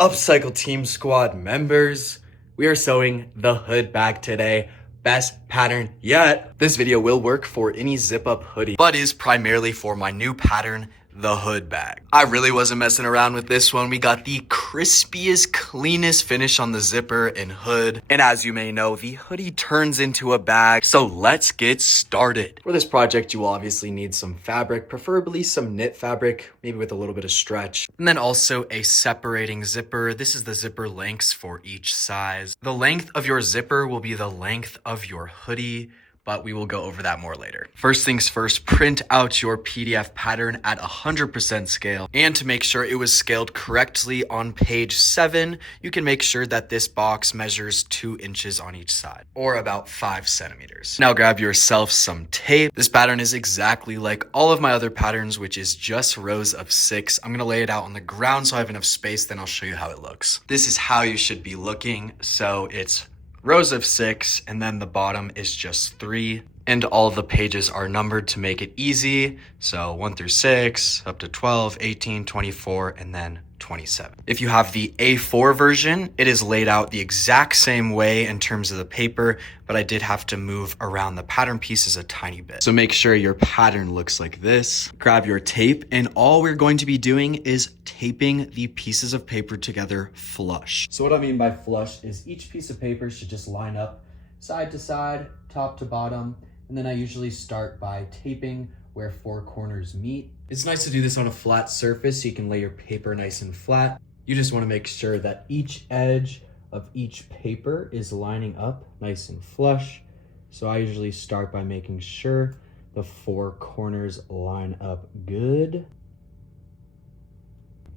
Upcycle Team Squad members, we are sewing the hood bag today. Best pattern yet. This video will work for any zip up hoodie, but is primarily for my new pattern, the hood bag. I really wasn't messing around with this one. We got the crispiest, cleanest finish on the zipper and hood. And as you may know, the hoodie turns into a bag. So let's get started. For this project, you will obviously need some fabric, preferably some knit fabric, maybe with a little bit of stretch. And then also a separating zipper. This is the zipper lengths for each size. The length of your zipper will be the length of your hoodie, but we will go over that more later. First things first, print out your PDF pattern at 100% scale. And to make sure it was scaled correctly on page 7, you can make sure that this box measures 2 inches on each side, or about 5 centimeters. Now grab yourself some tape. This pattern is exactly like all of my other patterns, which is just rows of 6. I'm gonna lay it out on the ground so I have enough space, then I'll show you how it looks. This is how you should be looking. So it's rows of 6, and then the bottom is just 3. And all of the pages are numbered to make it easy. So 1 through 6, up to 12, 18, 24, and then 27. If you have the A4 version, it is laid out the exact same way in terms of the paper, but I did have to move around the pattern pieces a tiny bit. So make sure your pattern looks like this. Grab your tape, and all we're going to be doing is taping the pieces of paper together flush. So what I mean by flush is each piece of paper should just line up side to side, top to bottom, and then I usually start by taping where 4 corners meet. It's nice to do this on a flat surface so you can lay your paper nice and flat. You just want to make sure that each edge of each paper is lining up nice and flush. So I usually start by making sure the 4 corners line up good.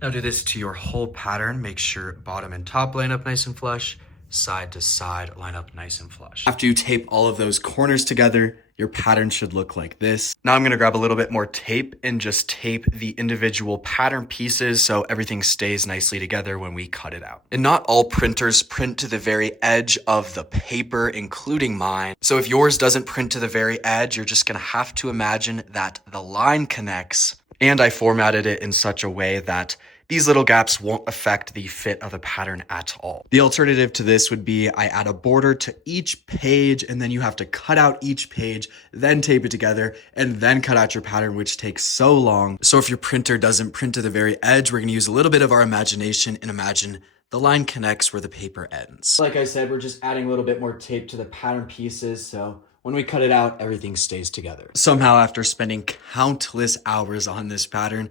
Now do this to your whole pattern. Make sure bottom and top line up nice and flush. Side to side line up nice and flush. After you tape all of those corners together, your pattern should look like this. Now I'm gonna grab a little bit more tape and just tape the individual pattern pieces so everything stays nicely together when we cut it out. And not all printers print to the very edge of the paper, including mine. So if yours doesn't print to the very edge, you're just gonna have to imagine that the line connects. And I formatted it in such a way that these little gaps won't affect the fit of the pattern at all. The alternative to this would be I add a border to each page, and then you have to cut out each page, then tape it together, and then cut out your pattern, which takes so long. So if your printer doesn't print to the very edge, we're gonna use a little bit of our imagination and imagine the line connects where the paper ends. Like I said, we're just adding a little bit more tape to the pattern pieces, so when we cut it out, everything stays together. Somehow, after spending countless hours on this pattern,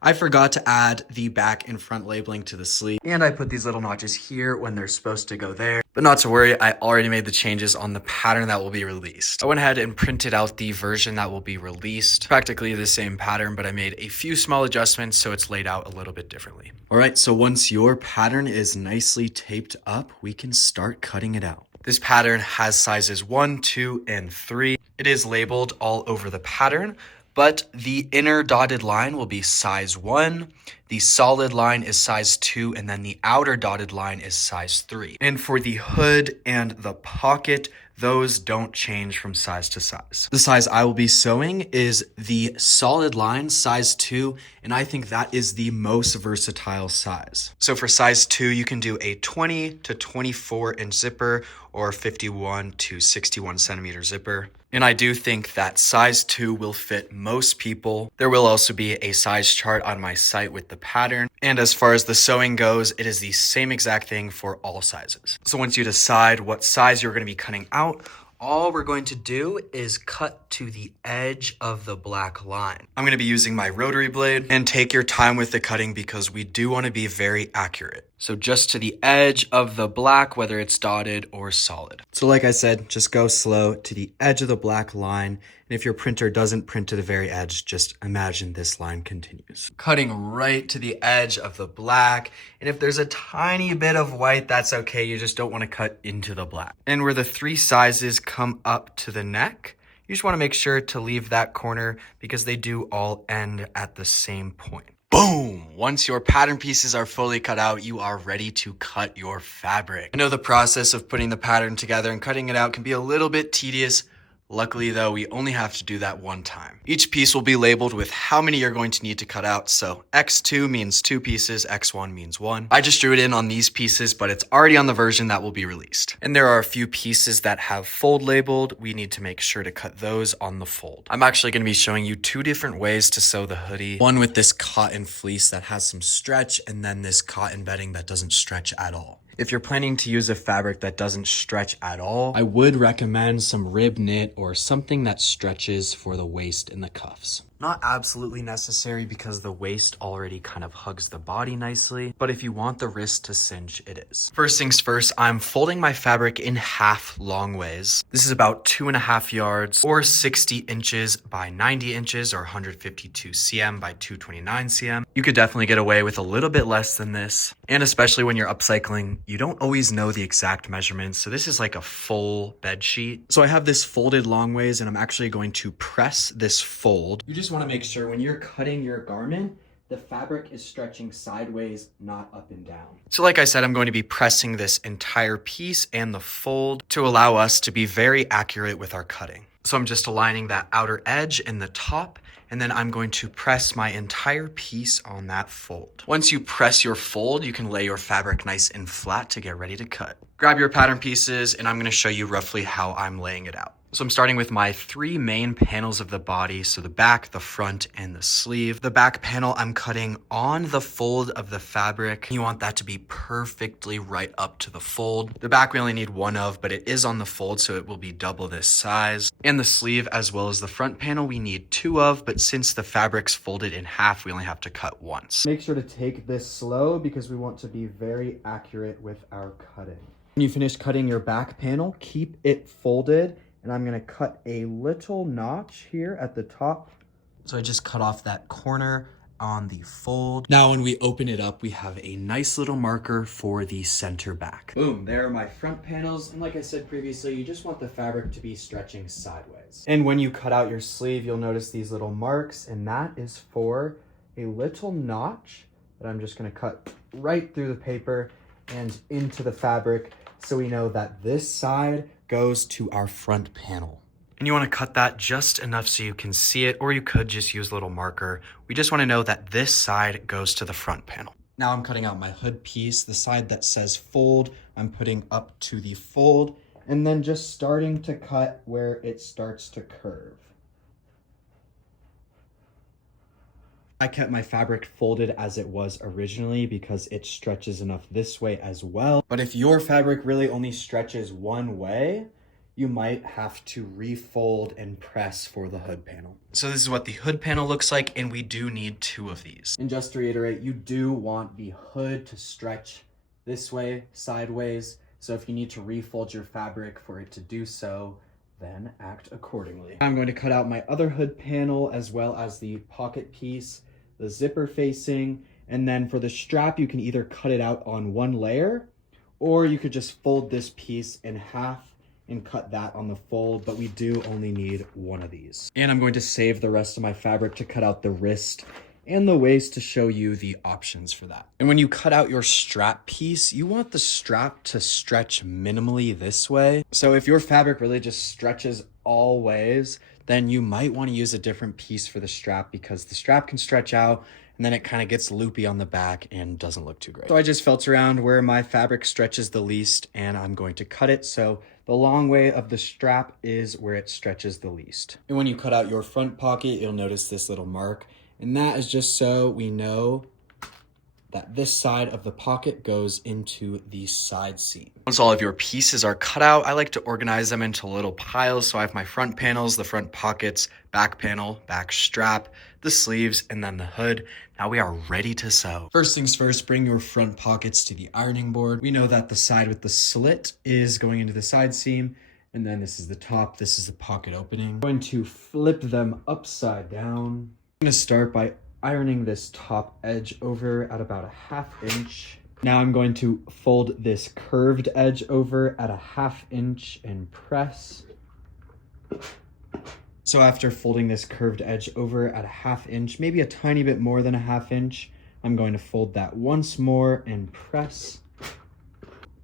I forgot to add the back and front labeling to the sleeve. And I put these little notches here when they're supposed to go there. But not to worry, I already made the changes on the pattern that will be released. I went ahead and printed out the version that will be released. Practically the same pattern, but I made a few small adjustments so it's laid out a little bit differently. All right, so once your pattern is nicely taped up, we can start cutting it out. This pattern has sizes 1, 2, and 3. It is labeled all over the pattern, but the inner dotted line will be size 1, the solid line is size 2, and then the outer dotted line is size 3. And for the hood and the pocket, those don't change from size to size. The size I will be sewing is the solid line, size 2, and I think that is the most versatile size. So for size 2, you can do a 20 to 24 inch zipper or 51 to 61 centimeter zipper. And I do think that size 2 will fit most people. There will also be a size chart on my site with the pattern. And as far as the sewing goes, it is the same exact thing for all sizes. So once you decide what size you're going to be cutting out, all we're going to do is cut to the edge of the black line. I'm going to be using my rotary blade, and take your time with the cutting because we do want to be very accurate. So just to the edge of the black, whether it's dotted or solid. So like I said, just go slow to the edge of the black line. And if your printer doesn't print to the very edge, just imagine this line continues. Cutting right to the edge of the black. And if there's a tiny bit of white, that's okay. You just don't want to cut into the black. And where the 3 sizes come up to the neck, you just want to make sure to leave that corner because they do all end at the same point. Boom! Once your pattern pieces are fully cut out, you are ready to cut your fabric. I know the process of putting the pattern together and cutting it out can be a little bit tedious, Luckily though, we only have to do that one time. Each piece will be labeled with how many you're going to need to cut out. So X2 means 2 pieces, X1 means 1. I just drew it in on these pieces, but it's already on the version that will be released. And there are a few pieces that have fold labeled. We need to make sure to cut those on the fold. I'm actually going to be showing you 2 different ways to sew the hoodie. One with this cotton fleece that has some stretch, and then this cotton bedding that doesn't stretch at all. If you're planning to use a fabric that doesn't stretch at all, I would recommend some rib knit or something that stretches for the waist and the cuffs. Not absolutely necessary because the waist already kind of hugs the body nicely, but if you want the wrist to cinch, it is. First things first, I'm folding my fabric in half long ways. This is about 2.5 yards or 60 inches by 90 inches or 152 cm by 229 cm. You could definitely get away with a little bit less than this. And especially when you're upcycling, you don't always know the exact measurements. So this is like a full bed sheet. So I have this folded long ways and I'm actually going to press this fold. You just want to make sure when you're cutting your garment, the fabric is stretching sideways, not up and down. So like I said, I'm going to be pressing this entire piece and the fold to allow us to be very accurate with our cutting. So I'm just aligning that outer edge and the top, and then I'm going to press my entire piece on that fold. Once you press your fold, you can lay your fabric nice and flat to get ready to cut. Grab your pattern pieces, and I'm going to show you roughly how I'm laying it out. So I'm starting with my 3 main panels of the body, so the back, the front, and the sleeve. The back panel I'm cutting on the fold of the fabric. You want that to be perfectly right up to the fold. The back we only need 1 of, but it is on the fold, so it will be double this size. And the sleeve as well as the front panel we need 2 of, but since the fabric's folded in half, we only have to cut once. Make sure to take this slow because we want to be very accurate with our cutting. When you finish cutting your back panel, keep it folded. And I'm gonna cut a little notch here at the top. So I just cut off that corner on the fold. Now when we open it up, we have a nice little marker for the center back. Boom, there are my front panels. And like I said previously, you just want the fabric to be stretching sideways. And when you cut out your sleeve, you'll notice these little marks, and that is for a little notch that I'm just gonna cut right through the paper and into the fabric, so we know that this side goes to our front panel. And you want to cut that just enough so you can see it, or you could just use a little marker. We just want to know that this side goes to the front panel. Now I'm cutting out my hood piece. The side that says fold, I'm putting up to the fold, and then just starting to cut where it starts to curve. I kept my fabric folded as it was originally because it stretches enough this way as well. But if your fabric really only stretches one way, you might have to refold and press for the hood panel. So this is what the hood panel looks like, and we do need 2 of these. And just to reiterate, you do want the hood to stretch this way, sideways. So if you need to refold your fabric for it to do so, then act accordingly. I'm going to cut out my other hood panel as well as the pocket piece, the zipper facing, and then for the strap, you can either cut it out on 1 layer, or you could just fold this piece in half and cut that on the fold, but we do only need 1 of these. And I'm going to save the rest of my fabric to cut out the wrist and the waist to show you the options for that. And when you cut out your strap piece, you want the strap to stretch minimally this way. So if your fabric really just stretches all ways, then you might want to use a different piece for the strap because the strap can stretch out and then it kind of gets loopy on the back and doesn't look too great. So I just felt around where my fabric stretches the least and I'm going to cut it. So the long way of the strap is where it stretches the least. And when you cut out your front pocket, you'll notice this little mark. And that is just so we know that this side of the pocket goes into the side seam. Once all of your pieces are cut out, I like to organize them into little piles. So I have my front panels, the front pockets, back panel, back strap, the sleeves, and then the hood. Now we are ready to sew. First things first, bring your front pockets to the ironing board. We know that the side with the slit is going into the side seam, and then this is the top, this is the pocket opening. I'm going to flip them upside down. I'm going to start by ironing this top edge over at about a 1/2 inch. Now I'm going to fold this curved edge over at a 1/2 inch and press. So after folding this curved edge over at a 1/2 inch, maybe a tiny bit more than a 1/2 inch, I'm going to fold that once more and press.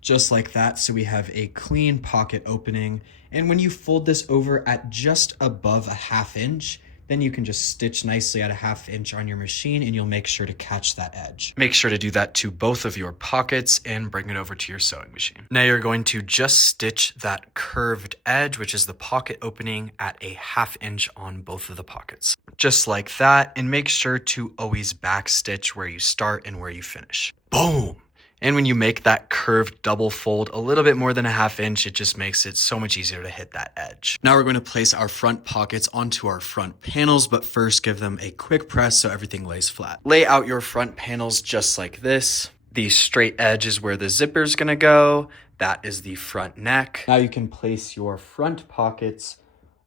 just like that. So we have a clean pocket opening. And when you fold this over at just above a 1/2 inch, then you can just stitch nicely at a 1/2 inch on your machine and you'll make sure to catch that edge. Make sure to do that to both of your pockets and bring it over to your sewing machine. Now you're going to just stitch that curved edge, which is the pocket opening, at a 1/2 inch on both of the pockets. Just like that, and make sure to always back stitch where you start and where you finish. Boom! And when you make that curved double fold a little bit more than a 1/2 inch, it just makes it so much easier to hit that edge. Now we're going to place our front pockets onto our front panels, but first give them a quick press so everything lays flat. Lay out your front panels just like this. The straight edge is where the zipper is going to go. That is the front neck. Now you can place your front pockets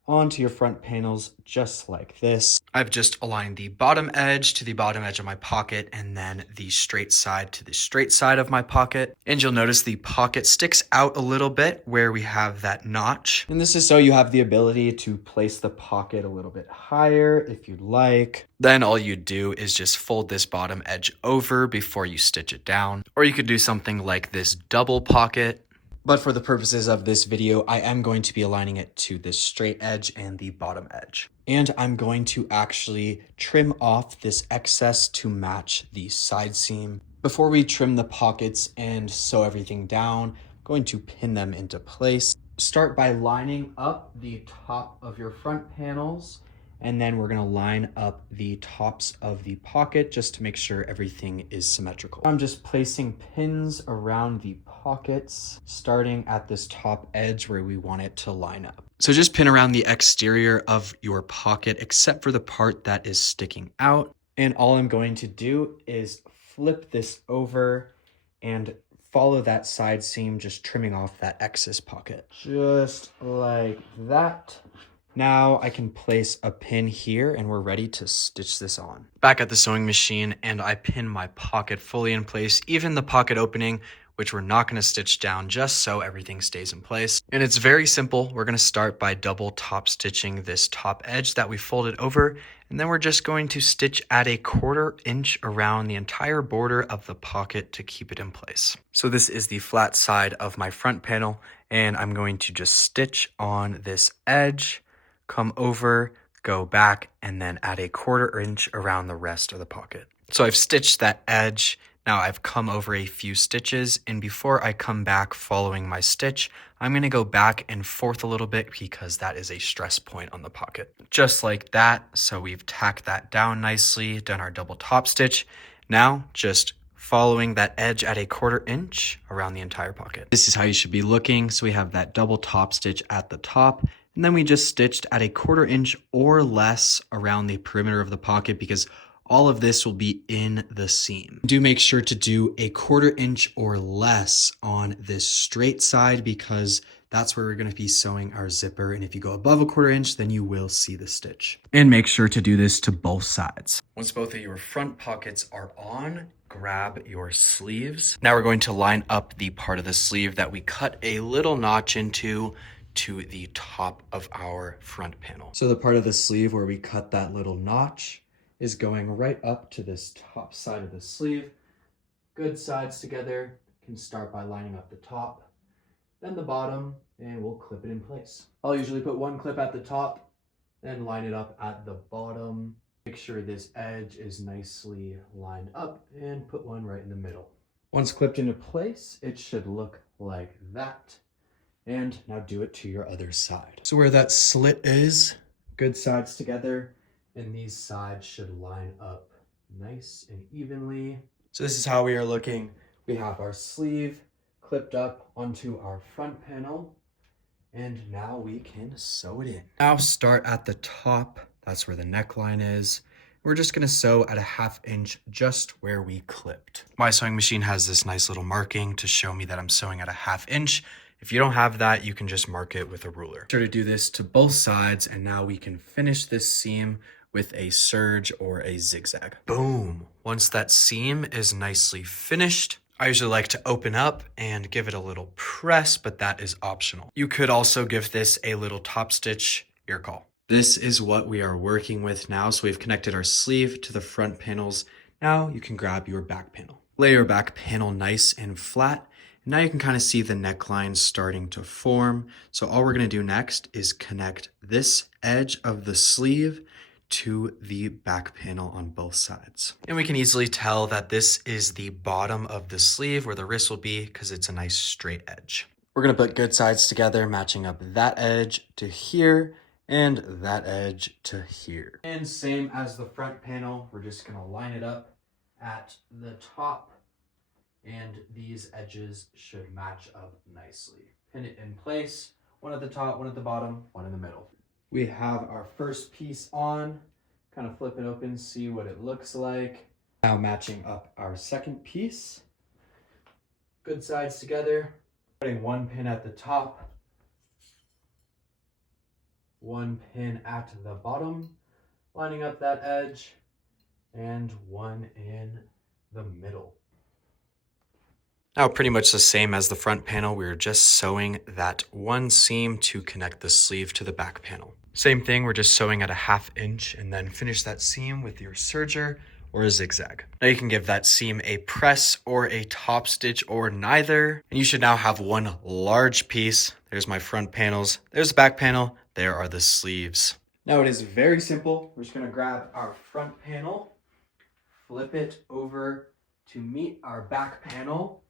onto your front panels just like this. I've just aligned the bottom edge to the bottom edge of my pocket and then the straight side to the straight side of my pocket. And you'll notice the pocket sticks out a little bit where we have that notch. And this is so you have the ability to place the pocket a little bit higher if you'd like. Then all you do is just fold this bottom edge over before you stitch it down. Or you could do something like this double pocket. But for the purposes of this video, I am going to be aligning it to this straight edge and the bottom edge. And I'm going to actually trim off this excess to match the side seam. Before we trim the pockets and sew everything down, I'm going to pin them into place. Start by lining up the top of your front panels, and then we're going to line up the tops of the pocket just to make sure everything is symmetrical. I'm just placing pins around the pockets, starting at this top edge where we want it to line up. So just pin around the exterior of your pocket except for the part that is sticking out. And all I'm going to do is flip this over and follow that side seam, just trimming off that excess pocket. Just like that. Now I can place a pin here and we're ready to stitch this on. Back at the sewing machine, and I pin my pocket fully in place, even the pocket opening, which we're not going to stitch down just so everything stays in place. And it's very simple. We're going to start by double top stitching this top edge that we folded over, and then we're just going to stitch at a 1/4 inch around the entire border of the pocket to keep it in place. So this is the flat side of my front panel, and I'm going to just stitch on this edge, come over, go back, and then add a 1/4 inch around the rest of the pocket. So I've stitched that edge. Now I've come over a few stitches, and before I come back following my stitch, I'm going to go back and forth a little bit because that is a stress point on the pocket. Just like that. So we've tacked that down nicely, done our double top stitch. Now just following that edge at a 1/4 inch around the entire pocket. This is how you should be looking. So we have that double top stitch at the top, and then we just stitched at a 1/4 inch or less around the perimeter of the pocket because all of this will be in the seam. Do make sure to do a 1/4 inch or less on this straight side because that's where we're going to be sewing our zipper. And if you go above a 1/4 inch, then you will see the stitch. And make sure to do this to both sides. Once both of your front pockets are on, grab your sleeves. Now we're going to line up the part of the sleeve that we cut a little notch into to the top of our front panel. So the part of the sleeve where we cut that little notch is going right up to this top side of the sleeve. Good sides together. Can start by lining up the top, then the bottom, and we'll clip it in place. I'll usually put one clip at the top, then line it up at the bottom. Make sure this edge is nicely lined up and put one right in the middle. Once clipped into place, it should look like that. And now do it to your other side. So where that slit is, good sides together, and these sides should line up nice and evenly. So this is how we are looking. We have our sleeve clipped up onto our front panel, and now we can sew it in. Now start at the top. That's where the neckline is. We're just gonna sew at a 1/2 inch just where we clipped. My sewing machine has this nice little marking to show me that I'm sewing at a 1/2 inch. If you don't have that, you can just mark it with a ruler. Sure to do this to both sides, and now we can finish this seam with a serge or a zigzag. Boom! Once that seam is nicely finished, I usually like to open up and give it a little press, but that is optional. You could also give this a little top stitch, your call. This is what we are working with now. So we've connected our sleeve to the front panels. Now you can grab your back panel. Lay your back panel nice and flat, Now you can kind of see the neckline starting to form. So all we're going to do next is connect this edge of the sleeve to the back panel on both sides. And we can easily tell that this is the bottom of the sleeve where the wrist will be because it's a nice straight edge. We're going to put good sides together, matching up that edge to here and that edge to here. And same as the front panel, we're just going to line it up at the top, and these edges should match up nicely. Pin it in place, one at the top, one at the bottom, one in the middle. We have our first piece on, kind of flip it open, see what it looks like. Now matching up our second piece. Good sides together, putting one pin at the top, one pin at the bottom, lining up that edge, and one in the middle. Now pretty much the same as the front panel, we're just sewing that one seam to connect the sleeve to the back panel. Same thing, we're just sewing at a 1/2 inch and then finish that seam with your serger or a zigzag. Now you can give that seam a press or a top stitch or neither. And you should now have one large piece. There's my front panels, there's the back panel, there are the sleeves. Now it is very simple. We're just gonna grab our front panel, flip it over to meet our back panel,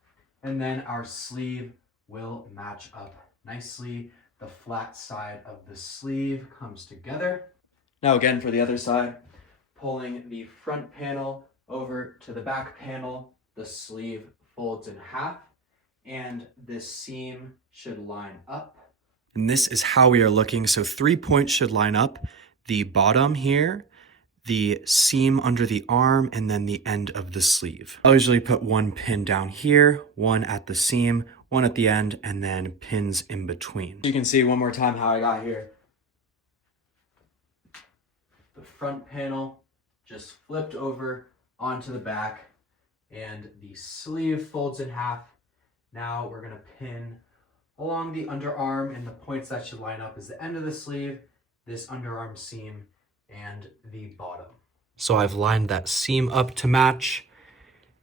and then our sleeve will match up nicely. The flat side of the sleeve comes together. Now again for the other side, pulling the front panel over to the back panel, the sleeve folds in half, and this seam should line up. And this is how we are looking. So 3 points should line up. The bottom here, the seam under the arm, and then the end of the sleeve. I'll usually put one pin down here, one at the seam, one at the end, and then pins in between. You can see one more time how I got here. The front panel just flipped over onto the back, and the sleeve folds in half. Now we're gonna pin along the underarm, and the points that should line up is the end of the sleeve, this underarm seam, and the bottom. So I've lined that seam up to match,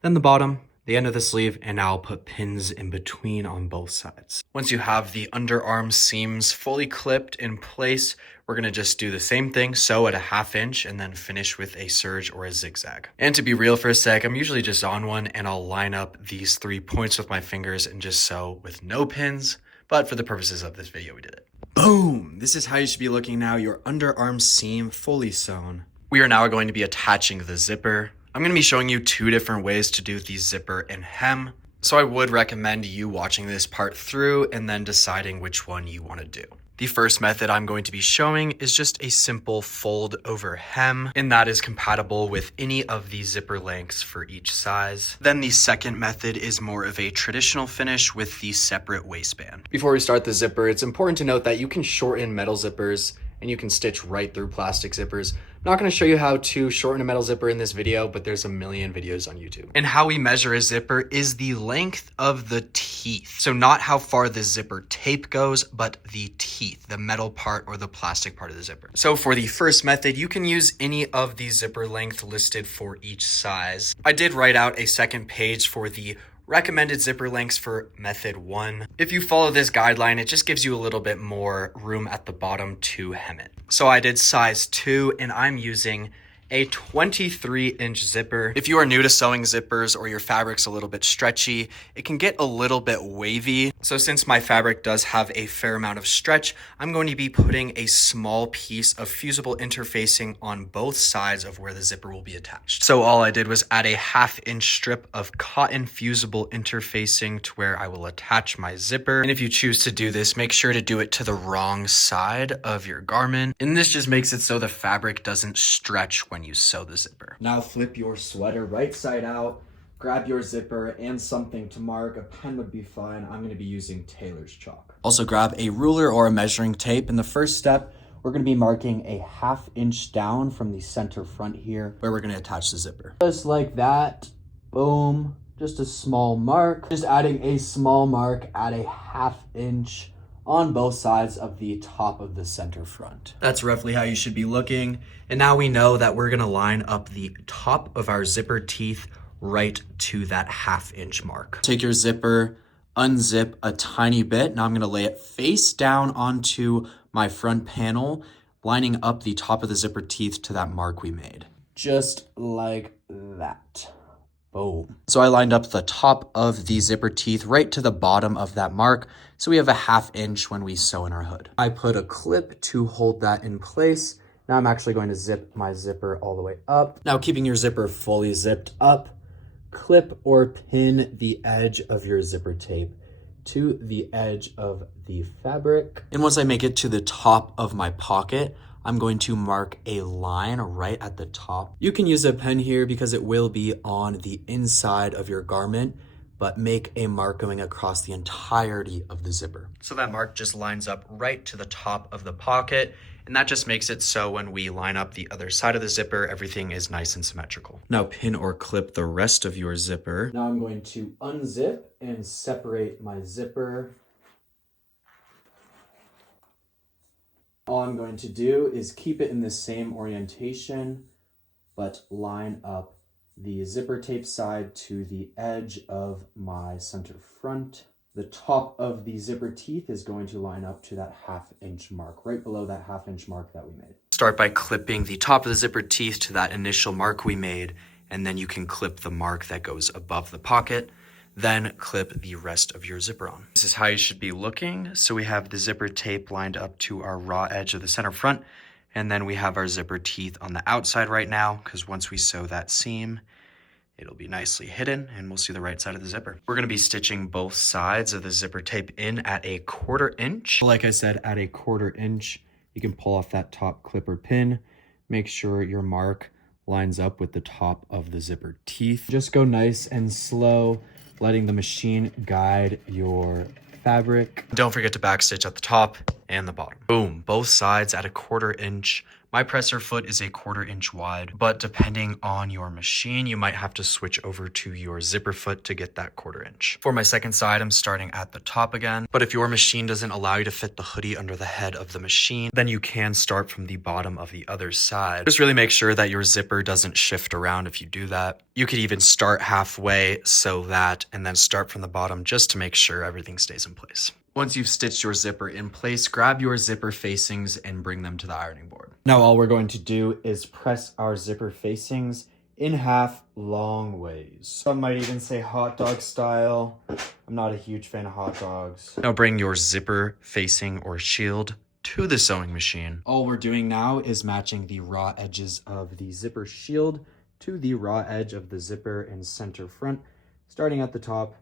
then the bottom, the end of the sleeve, and now I'll put pins in between on both sides. Once you have the underarm seams fully clipped in place, we're gonna just do the same thing, sew at a 1/2 inch, and then finish with a serge or a zigzag. And to be real for a sec, I'm usually just on one, and I'll line up these 3 points with my fingers and just sew with no pins, but for the purposes of this video, we did it. Boom! This is how you should be looking now, your underarm seam fully sewn. We are now going to be attaching the zipper. I'm going to be showing you 2 different ways to do the zipper and hem. So I would recommend you watching this part through and then deciding which one you want to do. The first method I'm going to be showing is just a simple fold over hem, and that is compatible with any of the zipper lengths for each size. Then the second method is more of a traditional finish with the separate waistband. Before we start the zipper, it's important to note that you can shorten metal zippers and you can stitch right through plastic zippers. I'm not going to show you how to shorten a metal zipper in this video, but there's a million videos on YouTube. And how we measure a zipper is the length of the teeth. So not how far the zipper tape goes, but the teeth, the metal part or the plastic part of the zipper. So for the first method, you can use any of the zipper length listed for each size. I did write out a second page for the recommended zipper lengths for method 1. If you follow this guideline, it just gives you a little bit more room at the bottom to hem it. So I did size 2, and I'm using a 23-inch zipper. If you are new to sewing zippers or your fabric's a little bit stretchy, it can get a little bit wavy. So since my fabric does have a fair amount of stretch, I'm going to be putting a small piece of fusible interfacing on both sides of where the zipper will be attached. So all I did was add a 1/2 inch strip of cotton fusible interfacing to where I will attach my zipper. And if you choose to do this, make sure to do it to the wrong side of your garment. And this just makes it so the fabric doesn't stretch when you sew the zipper. Now flip your sweater right side out, grab your zipper and something to mark. A pen would be fine. I'm going to be using tailor's chalk. Also grab a ruler or a measuring tape. In the first step, we're going to be marking a 1/2 inch down from the center front here where we're going to attach the zipper. Just like that. Boom. Just a small mark. Just adding a small mark at a 1/2 inch on both sides of the top of the center front. That's roughly how you should be looking. And now we know that we're gonna line up the top of our zipper teeth right to that 1/2 inch mark. Take your zipper, unzip a tiny bit. Now I'm gonna lay it face down onto my front panel, lining up the top of the zipper teeth to that mark we made. Just like that. Boom. So I lined up the top of the zipper teeth right to the bottom of that mark, so we have a 1/2 inch when we sew in our hood. I put a clip to hold that in place. Now I'm actually going to zip my zipper all the way up. Now, keeping your zipper fully zipped up, clip or pin the edge of your zipper tape to the edge of the fabric. And once I make it to the top of my pocket, I'm going to mark a line right at the top. You can use a pen here because it will be on the inside of your garment, but make a mark going across the entirety of the zipper. So that mark just lines up right to the top of the pocket, and that just makes it so when we line up the other side of the zipper, everything is nice and symmetrical. Now pin or clip the rest of your zipper. Now I'm going to unzip and separate my zipper. All I'm going to do is keep it in the same orientation, but line up the zipper tape side to the edge of my center front. The top of the zipper teeth is going to line up to that 1/2 inch mark, right below that 1/2 inch mark that we made. Start by clipping the top of the zipper teeth to that initial mark we made, and then you can clip the mark that goes above the pocket. Then clip the rest of your zipper on. This is how you should be looking. So we have the zipper tape lined up to our raw edge of the center front, and then we have our zipper teeth on the outside right now, because once we sew that seam, it'll be nicely hidden and we'll see the right side of the zipper. We're gonna be stitching both sides of the zipper tape in at a 1/4 inch. Like I said, at a 1/4 inch, you can pull off that top clip or pin. Make sure your mark lines up with the top of the zipper teeth. Just go nice and slow, letting the machine guide your fabric. Don't forget to backstitch at the top and the bottom. Boom, both sides at a 1/4 inch. My presser foot is a 1/4 inch wide, but depending on your machine, you might have to switch over to your zipper foot to get that 1/4 inch. For my second side, I'm starting at the top again, but if your machine doesn't allow you to fit the hoodie under the head of the machine, then you can start from the bottom of the other side. Just really make sure that your zipper doesn't shift around if you do that. You could even start halfway, sew that, and then start from the bottom just to make sure everything stays in place. Once you've stitched your zipper in place, grab your zipper facings and bring them to the ironing board. Now all we're going to do is press our zipper facings in half long ways. Some might even say hot dog style. I'm not a huge fan of hot dogs. Now bring your zipper facing or shield to the sewing machine. All we're doing now is matching the raw edges of the zipper shield to the raw edge of the zipper and center front, starting at the top.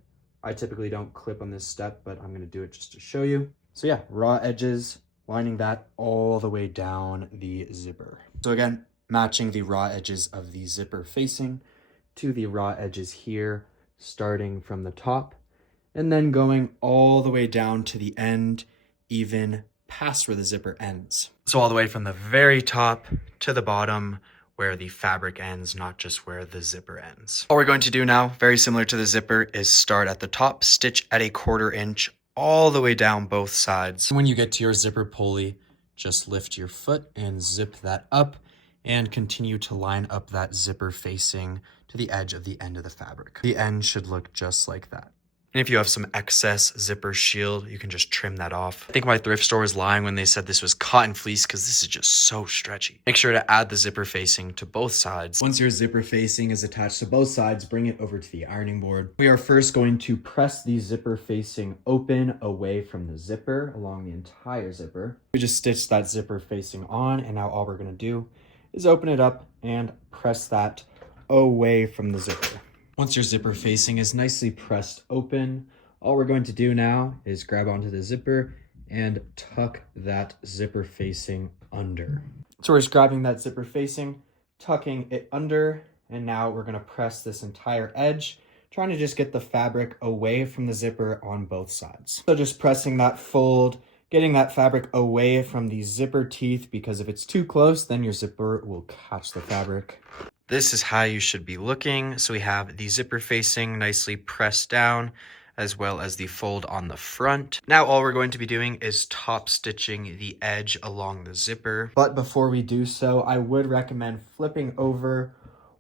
I typically don't clip on this step, but I'm gonna do it just to show you. So yeah, raw edges, lining that all the way down the zipper. So again, matching the raw edges of the zipper facing to the raw edges here, starting from the top, and then going all the way down to the end, even past where the zipper ends. So all the way from the very top to the bottom, where the fabric ends, not just where the zipper ends. All we're going to do now, very similar to the zipper, is start at the top, stitch at a 1/4 inch, all the way down both sides. When you get to your zipper pulley, just lift your foot and zip that up, and continue to line up that zipper facing to the edge of the end of the fabric. The end should look just like that. And if you have some excess zipper shield, you can just trim that off. I think my thrift store was lying when they said this was cotton fleece because this is just so stretchy. Make sure to add the zipper facing to both sides. Once your zipper facing is attached to both sides, bring it over to the ironing board. We are first going to press the zipper facing open away from the zipper along the entire zipper. We just stitched that zipper facing on, and now all we're gonna do is open it up and press that away from the zipper. Once your zipper facing is nicely pressed open, all we're going to do now is grab onto the zipper and tuck that zipper facing under. So we're just grabbing that zipper facing, tucking it under, and now we're going to press this entire edge, trying to just get the fabric away from the zipper on both sides. So just pressing that fold, getting that fabric away from the zipper teeth, because if it's too close, then your zipper will catch the fabric. This is how you should be looking. So we have the zipper facing nicely pressed down, as well as the fold on the front. Now all we're going to be doing is top stitching the edge along the zipper. But before we do so, I would recommend flipping over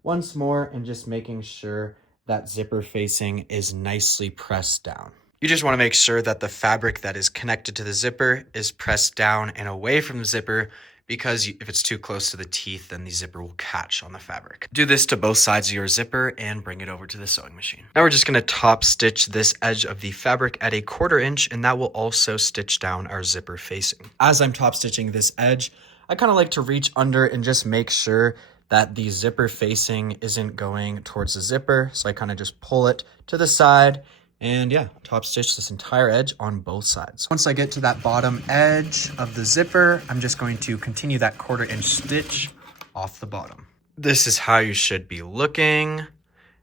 once more and just making sure that zipper facing is nicely pressed down. You just want to make sure that the fabric that is connected to the zipper is pressed down and away from the zipper, because if it's too close to the teeth, then the zipper will catch on the fabric. Do this to both sides of your zipper and bring it over to the sewing machine. Now we're just going to top stitch this edge of the fabric at 1/4 inch, and that will also stitch down our zipper facing. As I'm top stitching this edge, I kind of like to reach under and just make sure that the zipper facing isn't going towards the zipper. So I kind of just pull it to the side and yeah, top stitch this entire edge on both sides. Once I get to that bottom edge of the zipper, I'm just going to continue that 1/4 inch stitch off the bottom. This is how you should be looking,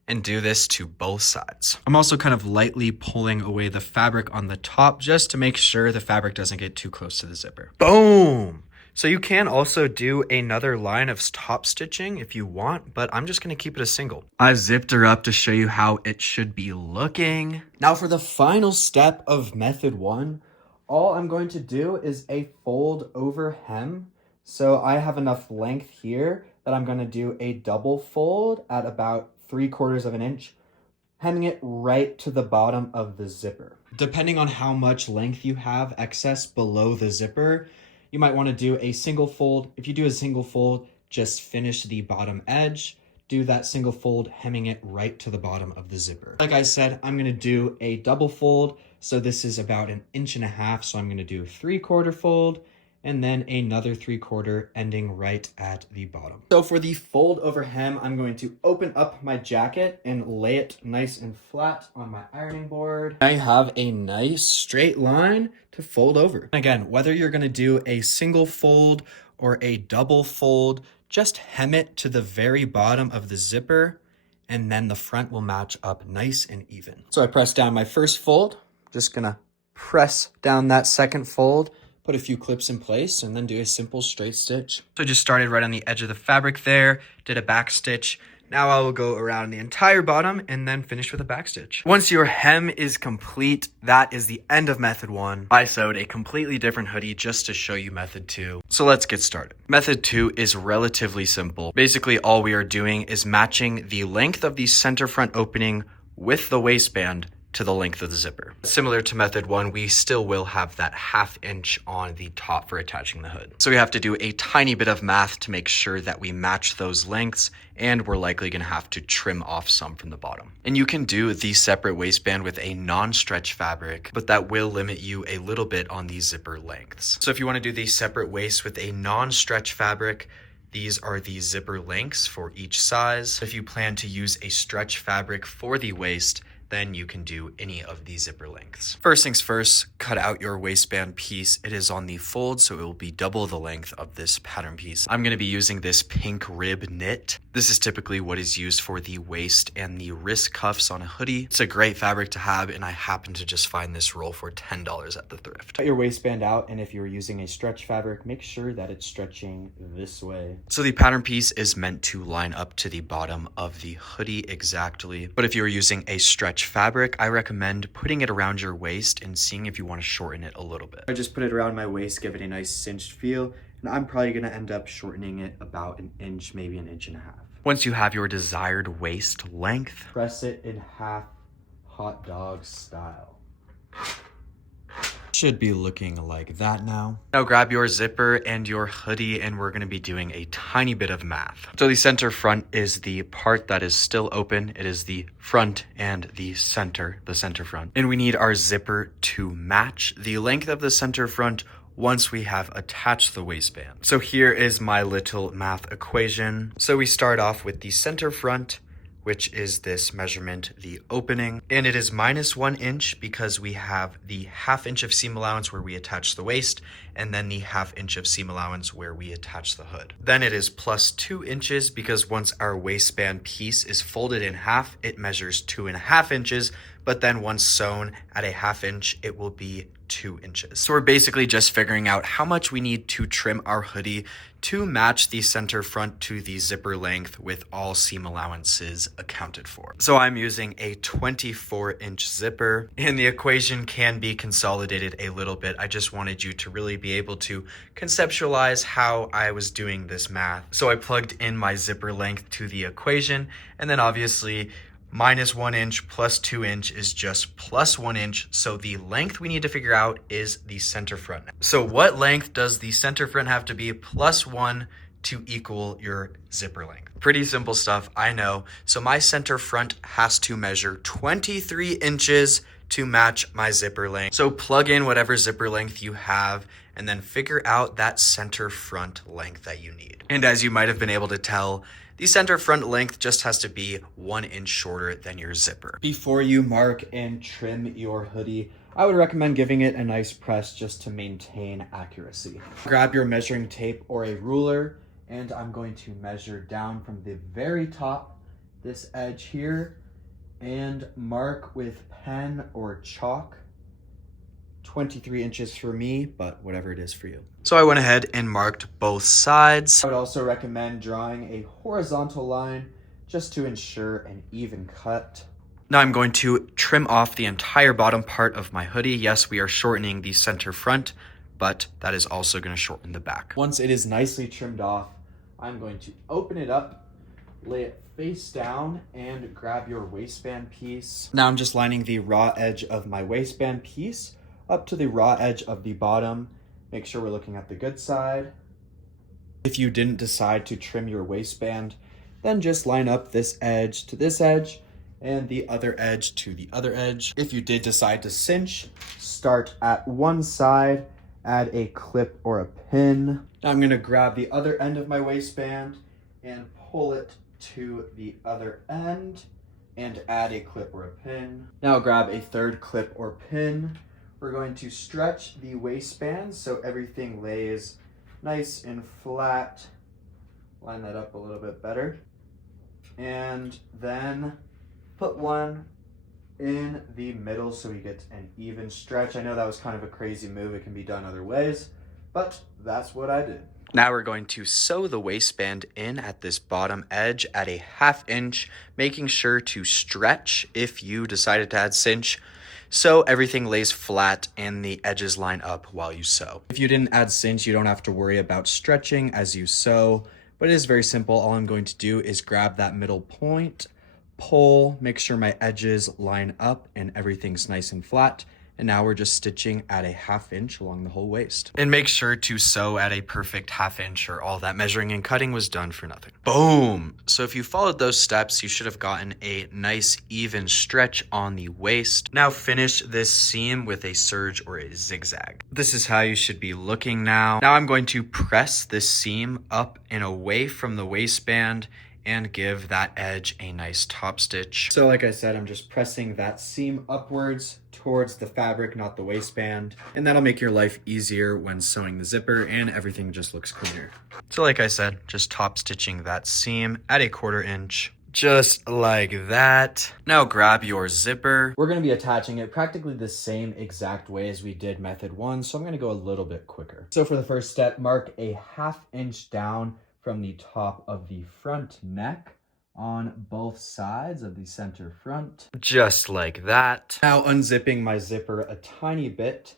and do this to both sides. I'm also kind of lightly pulling away the fabric on the top just to make sure the fabric doesn't get too close to the zipper. Boom! So you can also do another line of top stitching if you want, but I'm just going to keep it a single. I've zipped her up to show you how it should be looking. Now for the final step of method 1, all I'm going to do is a fold over hem. So I have enough length here that I'm going to do a double fold at about 3/4 of an inch, hemming it right to the bottom of the zipper. Depending on how much length you have excess below the zipper, you might want to do a single fold. If you do a single fold, just finish the bottom edge, do that single fold, hemming it right to the bottom of the zipper. Like I said, I'm going to do a double fold. So this is about 1.5 inches. So I'm going to do 3/4 fold and then another 3/4 ending right at the bottom. So for the fold over hem, I'm going to open up my jacket and lay it nice and flat on my ironing board. I have a nice straight line to fold over. Again, whether you're going to do a single fold or a double fold, just hem it to the very bottom of the zipper, and then the front will match up nice and even. So I press down my first fold, just gonna press down that second fold, put a few clips in place, and then do a simple straight stitch. So I just started right on the edge of the fabric there, did a back stitch. Now I will go around the entire bottom and then finish with a back stitch. Once your hem is complete, that is the end of method 1. I sewed a completely different hoodie just to show you method 2. So let's get started. Method 2 is relatively simple. Basically, all we are doing is matching the length of the center front opening with the waistband to the length of the zipper. Similar to method 1, we still will have that 1/2 inch on the top for attaching the hood. So we have to do a tiny bit of math to make sure that we match those lengths, and we're likely gonna have to trim off some from the bottom. And you can do the separate waistband with a non-stretch fabric, but that will limit you a little bit on the zipper lengths. So if you wanna do the separate waist with a non-stretch fabric, these are the zipper lengths for each size. If you plan to use a stretch fabric for the waist, then you can do any of the zipper lengths. First things first, cut out your waistband piece. It is on the fold, so it will be double the length of this pattern piece. I'm gonna be using this pink rib knit. This is typically what is used for the waist and the wrist cuffs on a hoodie. It's a great fabric to have, and I happen to just find this roll for $10 at the thrift. Cut your waistband out, and if you're using a stretch fabric, make sure that it's stretching this way. So the pattern piece is meant to line up to the bottom of the hoodie exactly, but if you're using a stretch fabric, I recommend putting it around your waist and seeing if you want to shorten it a little bit. I just put it around my waist, give it a nice cinched feel, and I'm probably going to end up shortening it about 1 inch, maybe 1.5 inches. Once you have your desired waist length, press it in half, hot dog style. Should be looking like that now. Now grab your zipper and your hoodie, and we're going to be doing a tiny bit of math. So the center front is the part that is still open. It is the front and the center front. And we need our zipper to match the length of the center front once we have attached the waistband. So here is my little math equation. So we start off with the center front, which is this measurement, the opening, and it is -1 inch because we have the 1/2 inch of seam allowance where we attach the waist, and then the 1/2 inch of seam allowance where we attach the hood. Then it is +2 inches because once our waistband piece is folded in half, it measures 2.5 inches, but then once sewn at a 1/2 inch, it will be 2 inches. So we're basically just figuring out how much we need to trim our hoodie to match the center front to the zipper length with all seam allowances accounted for. So I'm using a 24-inch zipper, and the equation can be consolidated a little bit. I just wanted you to really be able to conceptualize how I was doing this math. So I plugged in my zipper length to the equation, and then obviously minus 1 inch plus 2 inch is just plus 1 inch. So the length we need to figure out is the center front. So what length does the center front have to be plus 1 to equal your zipper length? Pretty simple stuff, I know. So my center front has to measure 23 inches to match my zipper length. So plug in whatever zipper length you have and then figure out that center front length that you need. And as you might have been able to tell, the center front length just has to be 1 inch shorter than your zipper. Before you mark and trim your hoodie, I would recommend giving it a nice press just to maintain accuracy. Grab your measuring tape or a ruler, and I'm going to measure down from the very top, this edge here, and mark with pen or chalk. 23 inches for me, but whatever it is for you. So I went ahead and marked both sides. I would also recommend drawing a horizontal line just to ensure an even cut. Now I'm going to trim off the entire bottom part of my hoodie. Yes, we are shortening the center front, but that is also going to shorten the back. Once it is nicely trimmed off, I'm going to open it up, lay it face down, and grab your waistband piece. Now I'm just lining the raw edge of my waistband piece up to the raw edge of the bottom. Make sure we're looking at the good side. If you didn't decide to trim your waistband, then just line up this edge to this edge and the other edge to the other edge. If you did decide to cinch, start at one side, add a clip or a pin. Now I'm gonna grab the other end of my waistband and pull it to the other end and add a clip or a pin. Now grab a third clip or pin. We're going to stretch the waistband so everything lays nice and flat. Line that up a little bit better. And then put one in the middle so we get an even stretch. I know that was kind of a crazy move. It can be done other ways, but that's what I did. Now we're going to sew the waistband in at this bottom edge at a 1/2 inch, making sure to stretch if you decided to add cinch, so everything lays flat and the edges line up while you sew. If you didn't add cinch, you don't have to worry about stretching as you sew, but it is very simple. All I'm going to do is grab that middle point, pull, make sure my edges line up and everything's nice and flat. And now we're just stitching at a 1/2 inch along the whole waist. And make sure to sew at a perfect 1/2 inch or all that measuring and cutting was done for nothing. Boom! So if you followed those steps, you should have gotten a nice even stretch on the waist. Now finish this seam with a serge or a zigzag. This is how you should be looking now. Now I'm going to press this seam up and away from the waistband and give that edge a nice top stitch. So like I said, I'm just pressing that seam upwards towards the fabric, not the waistband. And that'll make your life easier when sewing the zipper and everything just looks cleaner. So like I said, just top stitching that seam at a 1/4 inch. Just like that. Now grab your zipper. We're gonna be attaching it practically the same exact way as we did method 1, so I'm gonna go a little bit quicker. So for the first step, mark a 1/2 inch down from the top of the front neck on both sides of the center front. Just like that. Now unzipping my zipper a tiny bit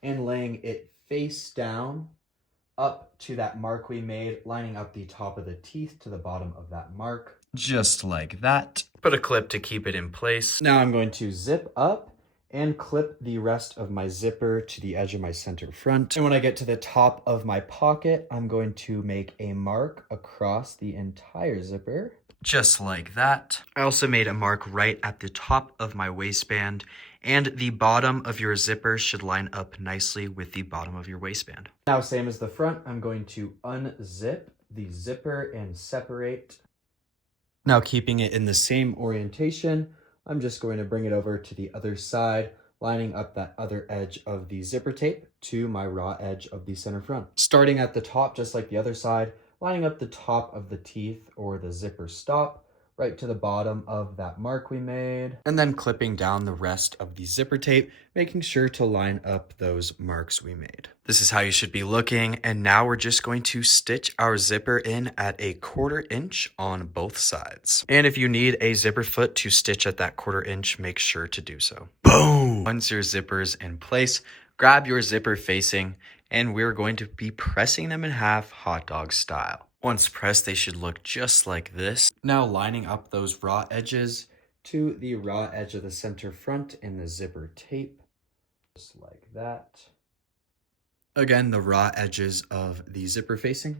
and laying it face down up to that mark we made, lining up the top of the teeth to the bottom of that mark. Just like that. Put a clip to keep it in place. Now I'm going to zip up and clip the rest of my zipper to the edge of my center front. And when I get to the top of my pocket, I'm going to make a mark across the entire zipper. Just like that. I also made a mark right at the top of my waistband, and the bottom of your zipper should line up nicely with the bottom of your waistband. Now, same as the front, I'm going to unzip the zipper and separate. Now, keeping it in the same orientation, I'm just going to bring it over to the other side, lining up that other edge of the zipper tape to my raw edge of the center front. Starting at the top, just like the other side, lining up the top of the teeth or the zipper stop right to the bottom of that mark we made, and then clipping down the rest of the zipper tape, making sure to line up those marks we made. This is how you should be looking, and now we're just going to stitch our zipper in at a 1/4 inch on both sides. And if you need a zipper foot to stitch at that 1/4 inch, make sure to do so. Boom! Once your zipper's in place, grab your zipper facing, and we're going to be pressing them in half hot dog style. Once pressed, they should look just like this. Now lining up those raw edges to the raw edge of the center front in the zipper tape, just like that. Again, the raw edges of the zipper facing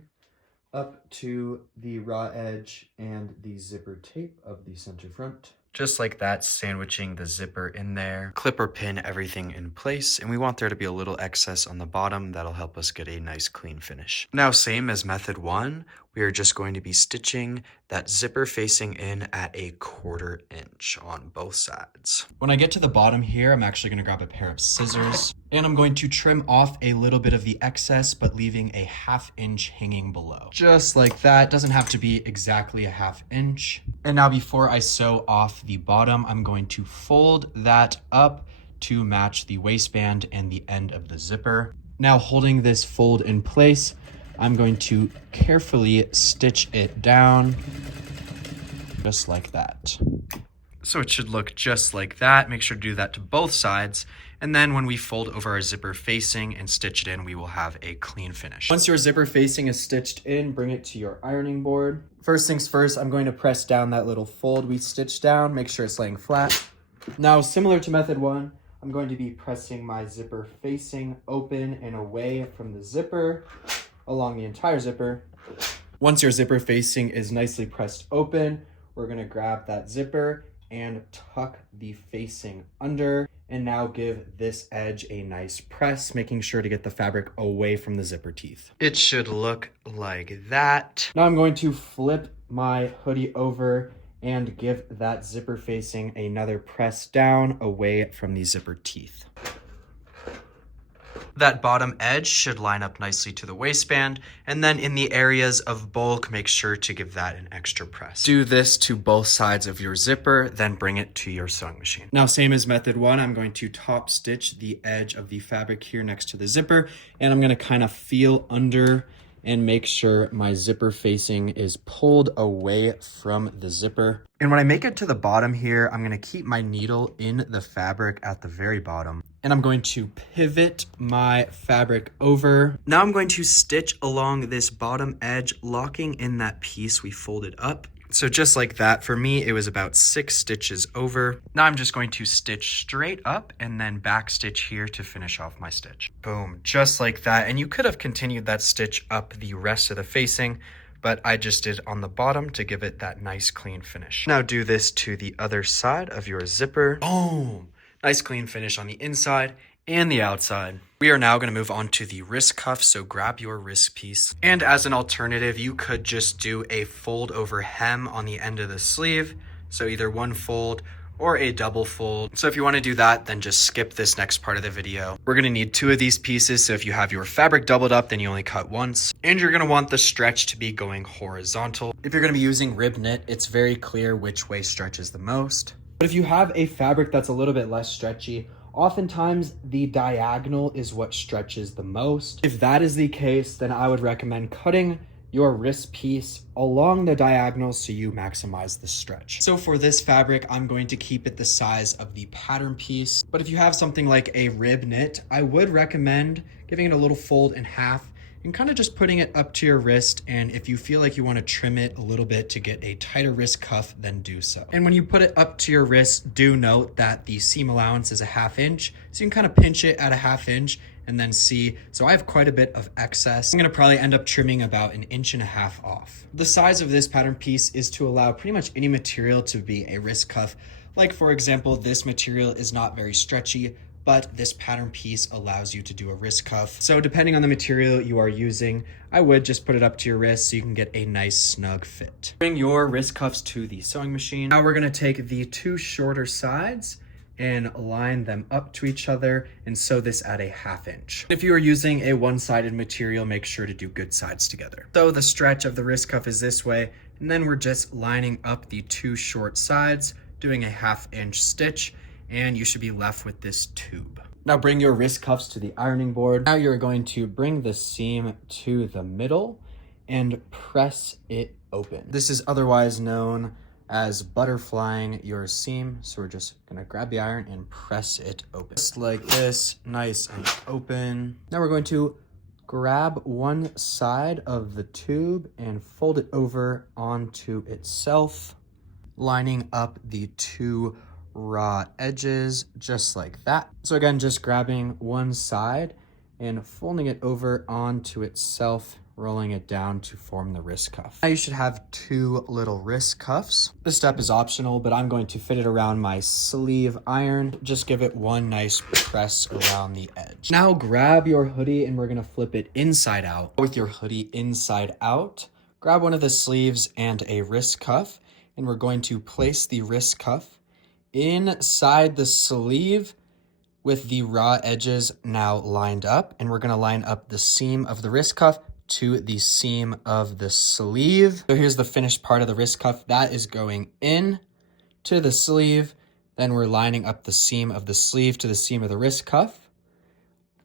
up to the raw edge and the zipper tape of the center front. Just like that, sandwiching the zipper in there. Clip or pin everything in place, and we want there to be a little excess on the bottom. That'll help us get a nice clean finish. Now, same as method 1, we are just going to be stitching that zipper facing in at 1/4 inch on both sides. When I get to the bottom here, I'm actually gonna grab a pair of scissors, and I'm going to trim off a little bit of the excess, but leaving a 1/2 inch hanging below. Just like that. Doesn't have to be exactly a 1/2 inch. And now before I sew off the bottom, I'm going to fold that up to match the waistband and the end of the zipper. Now, holding this fold in place, I'm going to carefully stitch it down just like that. So it should look just like that. Make sure to do that to both sides. And then when we fold over our zipper facing and stitch it in, we will have a clean finish. Once your zipper facing is stitched in, bring it to your ironing board. First things first, I'm going to press down that little fold we stitched down, make sure it's laying flat. Now, similar to method 1, I'm going to be pressing my zipper facing open and away from the zipper along the entire zipper. Once your zipper facing is nicely pressed open, we're going to grab that zipper and tuck the facing under, and now give this edge a nice press, making sure to get the fabric away from the zipper teeth. It should look like that. Now I'm going to flip my hoodie over and give that zipper facing another press down away from the zipper teeth. That bottom edge should line up nicely to the waistband, and then in the areas of bulk, make sure to give that an extra press. Do this to both sides of your zipper, then bring it to your sewing machine. Now, same as method 1, I'm going to top stitch the edge of the fabric here next to the zipper, and I'm going to kind of feel under and make sure my zipper facing is pulled away from the zipper. And when I make it to the bottom here, I'm going to keep my needle in the fabric at the very bottom. And I'm going to pivot my fabric over. Now I'm going to stitch along this bottom edge, locking in that piece we folded up. So just like that, for me, it was about 6 stitches over. Now I'm just going to stitch straight up and then back stitch here to finish off my stitch. Boom, just like that. And you could have continued that stitch up the rest of the facing, but I just did on the bottom to give it that nice clean finish. Now do this to the other side of your zipper. Boom, nice clean finish on the inside and the outside. We are now going to move on to the wrist cuff, so grab your wrist piece. And as an alternative, you could just do a fold over hem on the end of the sleeve. So either one fold or a double fold. So if you want to do that, then just skip this next part of the video. We're going to need 2 of these pieces. So if you have your fabric doubled up, then you only cut once. And you're going to want the stretch to be going horizontal. If you're going to be using rib knit, it's very clear which way stretches the most. But if you have a fabric that's a little bit less stretchy, oftentimes the diagonal is what stretches the most. If that is the case, then I would recommend cutting your wrist piece along the diagonal so you maximize the stretch. So for this fabric, I'm going to keep it the size of the pattern piece. But if you have something like a rib knit, I would recommend giving it a little fold in half and kind of just putting it up to your wrist. And if you feel like you want to trim it a little bit to get a tighter wrist cuff, then do so. And when you put it up to your wrist, do note that the seam allowance is a 1/2 inch. So you can kind of pinch it at a 1/2 inch and then see. So I have quite a bit of excess. I'm going to probably end up trimming about 1.5 inches off. The size of this pattern piece is to allow pretty much any material to be a wrist cuff. Like for example, this material is not very stretchy, but this pattern piece allows you to do a wrist cuff. So depending on the material you are using, I would just put it up to your wrist so you can get a nice snug fit. Bring your wrist cuffs to the sewing machine. Now we're going to take the 2 shorter sides and line them up to each other and sew this at a 1/2 inch. If you are using a one-sided material, make sure to do good sides together. So the stretch of the wrist cuff is this way, and then we're just lining up the 2 short sides, doing a 1/2 inch stitch, and you should be left with this tube. Now bring your wrist cuffs to the ironing board. Now you're going to bring the seam to the middle and press it open. This is otherwise known as butterflying your seam. So we're just gonna grab the iron and press it open. Just like this, nice and open. Now we're going to grab one side of the tube and fold it over onto itself, lining up the two raw edges just like that. So again, just grabbing one side and folding it over onto itself, rolling it down to form the wrist cuff. Now you should have two little wrist cuffs. This step is optional, but I'm going to fit it around my sleeve iron. Just give it one nice press around the edge. Now grab your hoodie and we're gonna flip it inside out. With your hoodie inside out, grab one of the sleeves and a wrist cuff, and we're going to place the wrist cuff inside the sleeve with the raw edges now lined up, and we're gonna line up the seam of the wrist cuff to the seam of the sleeve. So here's the finished part of the wrist cuff. That is going in to the sleeve. Then we're lining up the seam of the sleeve to the seam of the wrist cuff.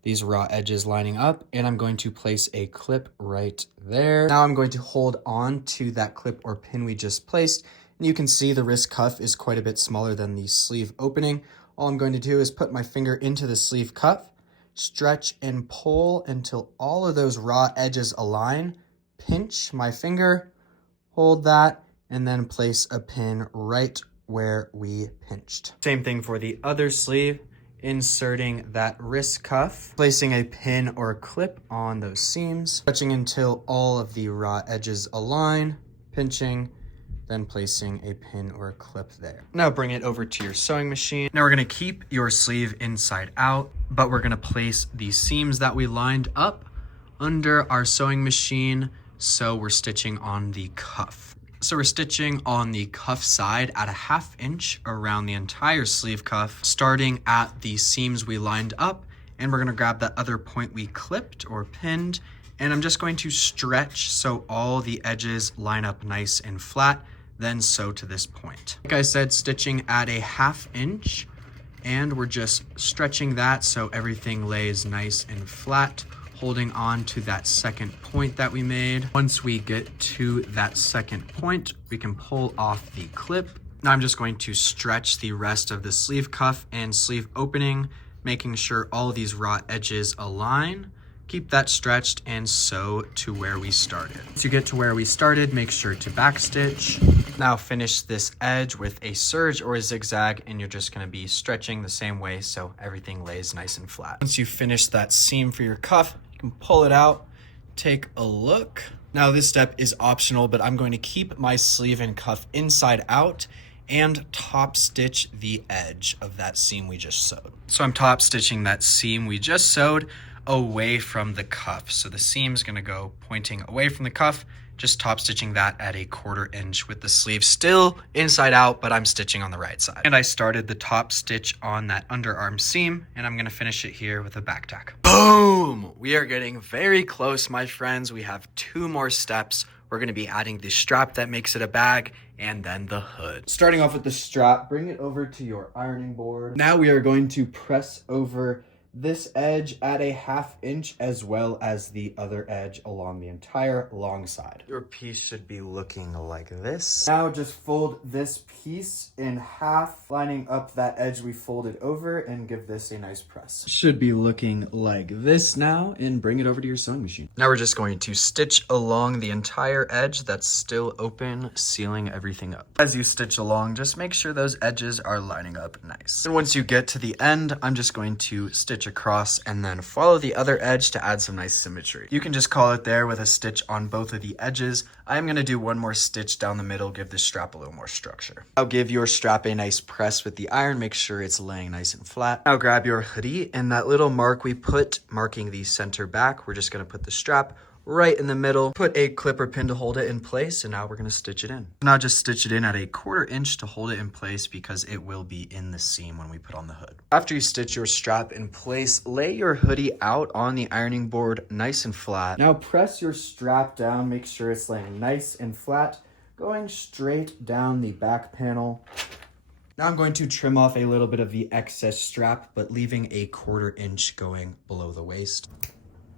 These raw edges lining up, and I'm going to place a clip right there. Now I'm going to hold on to that clip or pin we just placed, and you can see the wrist cuff is quite a bit smaller than the sleeve opening. All I'm going to do is put my finger into the sleeve cuff, stretch and pull until all of those raw edges align, pinch my finger, hold that, and then place a pin right where we pinched. Same thing for the other sleeve, inserting that wrist cuff, placing a pin or a clip on those seams, stretching until all of the raw edges align, pinching, then placing a pin or a clip there. Now bring it over to your sewing machine. Now we're gonna keep your sleeve inside out, but we're gonna place the seams that we lined up under our sewing machine, so we're stitching on the cuff. So we're stitching on the cuff side at a 1/2 inch around the entire sleeve cuff, starting at the seams we lined up, and we're gonna grab that other point we clipped or pinned, and I'm just going to stretch so all the edges line up nice and flat, then sew to this point. Like I said, stitching at a 1/2 inch, and we're just stretching that so everything lays nice and flat, holding on to that second point that we made. Once we get to that second point, we can pull off the clip. Now I'm just going to stretch the rest of the sleeve cuff and sleeve opening, making sure all of these raw edges align. Keep that stretched and sew to where we started. Once you get to where we started, make sure to backstitch. Now finish this edge with a serge or a zigzag, and you're just gonna be stretching the same way so everything lays nice and flat. Once you finish that seam for your cuff, you can pull it out, take a look. Now this step is optional, but I'm going to keep my sleeve and cuff inside out and top stitch the edge of that seam we just sewed. So I'm top stitching that seam we just sewed away from the cuff. So the seam is gonna go pointing away from the cuff, just top stitching that at a 1/4 inch with the sleeve still inside out, but I'm stitching on the right side. And I started the top stitch on that underarm seam, and I'm gonna finish it here with a back tack. Boom! We are getting very close, my friends. We have 2 more steps. We're gonna be adding the strap that makes it a bag, and then the hood. Starting off with the strap, bring it over to your ironing board. Now we are going to press over this edge at a 1/2 inch as well as the other edge along the entire long side. Your piece should be looking like this. Now just fold this piece in half, lining up that edge we folded over, and give this a nice press. Should be looking like this now, and bring it over to your sewing machine. Now we're just going to stitch along the entire edge that's still open, sealing everything up. As you stitch along, just make sure those edges are lining up nice. And once you get to the end, I'm just going to stitch across and then follow the other edge to add some nice symmetry. You can just call it there with a stitch on both of the edges. I'm going to do one more stitch down the middle, give the strap a little more structure. Now give your strap a nice press with the iron, make sure it's laying nice and flat. Now grab your hoodie and that little mark we put marking the center back, we're just going to put the strap right in the middle, put a clip or pin to hold it in place, and now we're going to stitch it in. Now just stitch it in at a 1/4 inch to hold it in place because it will be in the seam when we put on the hood. After you stitch your strap in place, lay your hoodie out on the ironing board nice and flat. Now press your strap down, make sure it's laying nice and flat, going straight down the back panel. Now I'm going to trim off a little bit of the excess strap, but leaving a 1/4 inch going below the waist.